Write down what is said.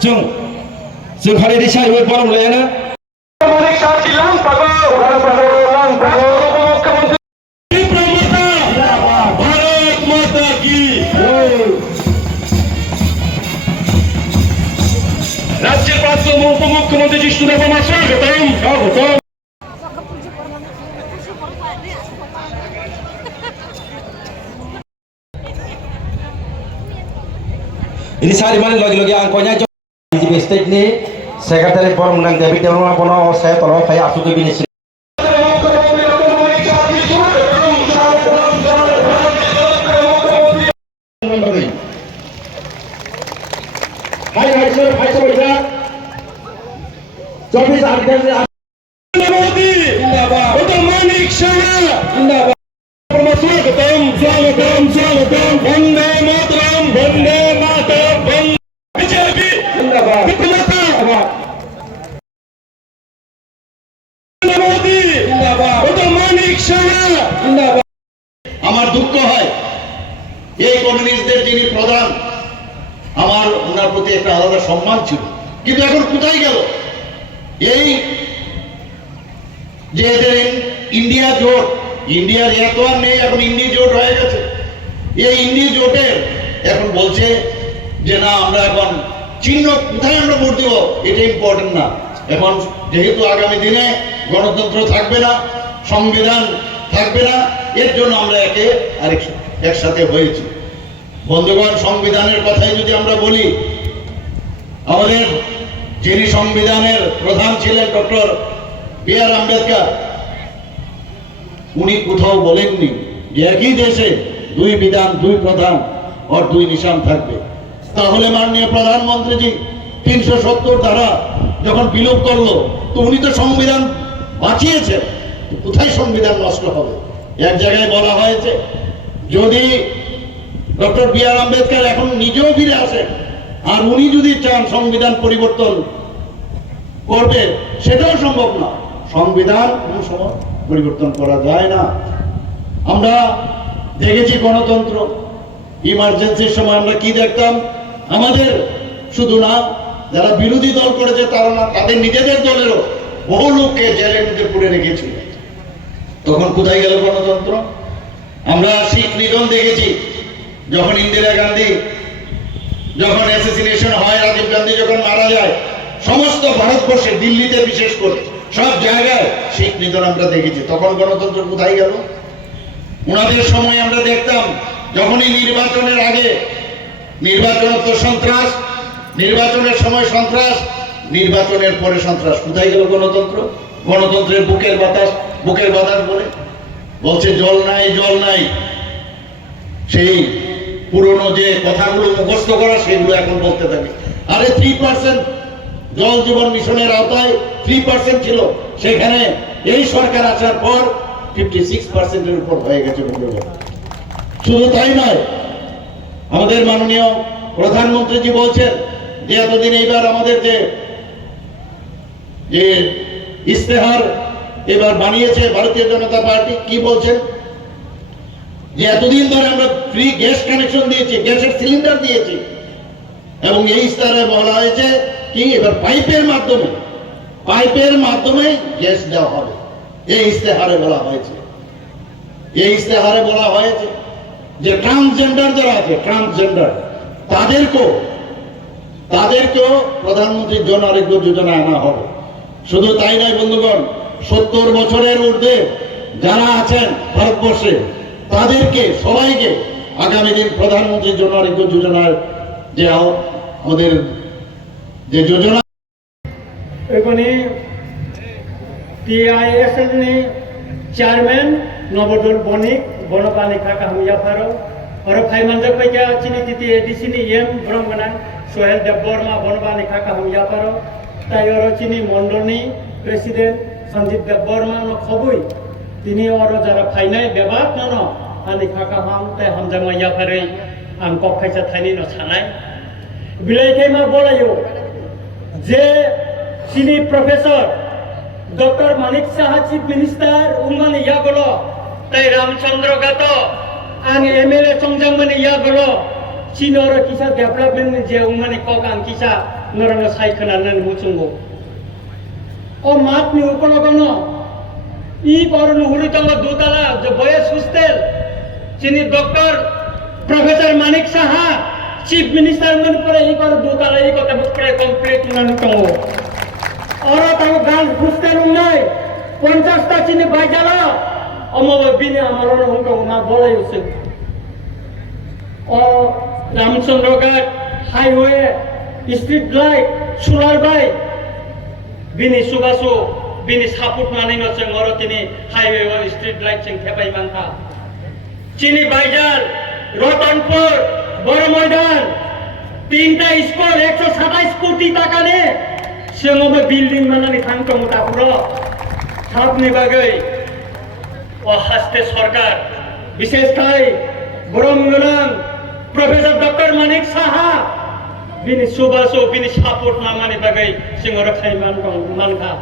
जों hari di saya borom lena রাজ্যের প্রাক্তন উপমুখ্যমন্ত্রী জিষ্ণুদেব আমার স্বাগতম। Ini sehari mana lagi angkonya di state ni sekretari forum nang David Dewan Pono saya tolong saya asuh ke bini. Hai sir, beta. Jobi sarjan Modi. Zindabad. Untuk Manik Shah. Zindabad. Swagotam. Vande Mataram. BJP. Zindabad. Modi. Zindabad. Untuk Manik Shah. Zindabad. আমার দুঃখ হয় এই কমিউনিস্টদের যিনি প্রধান আমার ওনার প্রতি একটা আলাদা সম্মান ছিল, কিন্তু এখন কোথায় গেল? এই যে এদের ইন্ডিয়া জোট, ইন্ডিয়ার এত আর নেই, এখন ইন্ডিয়া জোট হয়ে গেছে। এই ইন্ডিয়া জোটের এখন বলছে যে না আমরা এখন চিহ্ন কোথায় আমরা ভোট দেব এটা ইম্পর্টেন্ট না, এখন যেহেতু আগামী দিনে গণতন্ত্র থাকবে না, সংবিধান থাকবে না, এর জন্য আমরা একসাথে হয়েছি। বন্ধুগণ, সংবিধানের কথাই যদি আমরা বলি, আমাদের যিনি সংবিধানের প্রধান ছিলেন ডক্টর বি.আর. আম্বেদকর, উনি কোথাও বলেননি যে একই দেশে দুই বিধান, দুই প্রধান আর দুই নিশান থাকবে। তাহলে মাননীয় প্রধানমন্ত্রীজি 370 ধারা যখন বিলোপ করলো, তো উনি তো সংবিধান বাঁচিয়েছেন, কোথায় সংবিধান নষ্ট হবে? এক জায়গায় বলা হয়েছে যদি ডক্টর বি.আর. আম্বেদকর এখন নিজেও ফিরে আসেন আর উনি যদি চান সংবিধান পরিবর্তন করবে, সেটাও সম্ভব না। সংবিধান কোন সময় পরিবর্তন করা যায় না। আমরা দেখেছি গণতন্ত্র ইমার্জেন্সির সময় আমরা কি দেখতাম, আমাদের শুধু না যারা বিরোধী দল করেছে তারা না, তাদের নিজেদের দলেরও বহু লোককে জেলের মধ্যে পুরে রেখেছিল। তখন কোথায় গেল গণতন্ত্র? আমরা শিখ নিধন দেখেছি, যখন ইন্দিরা গান্ধী যখন অ্যাসাসিনেশন হয়, রাজীব গান্ধী যখন মারা যায়, সমস্ত ভারতবর্ষে দিল্লিতে বিশেষ করে সব জায়গায় শিখ নিধন আমরা দেখেছি। তখন গণতন্ত্র কোথায় গেল? ওনাদের সময় আমরা দেখতাম যখনই নির্বাচনের আগে নির্বাচন তো সন্ত্রাস, নির্বাচনের সময় সন্ত্রাস, নির্বাচনের পরে সন্ত্রাস। কোথায় গেল গণতন্ত্র? গণতন্ত্রের বুকের বাতাস বলে বলছে জল নাই। সেই পুরনো যে কথাগুলো মুখস্থ করা সেগুলো এখন বলতে থাকে। আরে 3% জল জীবন মিশনের আওতায় 3% ছিল, সেখানে এই সরকার আসার পর 56%-এর উপর হয়ে গেছে। শুধু তাই নয়, আমাদের মাননীয় প্রধানমন্ত্রীজি বলছেন যে এতদিন এইবার আমাদের যে ইস্তেহার এবার বানিয়েছে ভারতীয় জনতা পার্টি, কি বলছেন যে এতদিন ধরে আমরা ফ্রি গ্যাস কানেকশন দিয়েছি, গ্যাসের সিলিন্ডার দিয়েছি, এবং এই ইস্তেহারে বলা হয়েছে কি এবার পাইপের মাধ্যমে গ্যাস দেওয়া হবে। এই ইস্তেহারে বলা হয়েছে যে ট্রান্সজেন্ডার যারা আছে, তাদেরকেও প্রধানমন্ত্রীর জন আরোগ্য যোজনা আনা হবে। শুধু তাই নয় বন্ধুগণ, 70 বছরের ঊর্ধ্বে যারা আছেন ভারতবর্ষে তাদেরকে সবাইকে আগামী দিন প্রধানমন্ত্রীর জন আরোগ্য যোজনার যে আমাদের যে যোজনা এখানে TISL ni chairman Nobodol Bonik Bonopani Kaka Hamyafaro और फाइमंजर पे क्या चिनी तिथि एडिसिनी एम ब्रह्मगणा Sohel Debbarma Bonopani Kaka Hamyafaro तायरो चिनी मंडलनी प्रेसिडेंट संजीव देवबर्मा न खबुई तिनी और जरा फाइनाल बेबाक न आनि खाका हाम ते हमजामा याफारे आं कखायसा थाइनि न सानाय बिलाइथाय मा बोलायो जे चिनी professor doctor Manik Saha chief minister उनमाने यागलो ताई रामचंद्र गातो आं MLA संजामने यागलो चिनर किसा डेभलपमेंट जे उनमाने ककान किसा nurang sai kenalan mucunggo o mat ni ukono kono I bor luhuri tala dutala je boys hostel chini doctor professor Manik Saha chief minister ngan pare I bor dutala I kota pare complete ngan tongo ora tahu girls hostel unai 50 ta chini bajala omo bini amaron hongko na bolai usik o Ramchandra highway street light solar light bini subaso bini saput manai no cheng oro tini highway o street light cheng thebai mantha chini baizar Ratanpur Boro Maidan tinta school 127 কোটি টাকা নে সেমবে building বানানি থাংতো মোটা পুরো সাপনি বাগৈ ও হাসতে সরকার বিশেষ তাই বরমগনাং professor doctor Manik Saha bini subaso bini support mamani bagai singora khaiman kong manka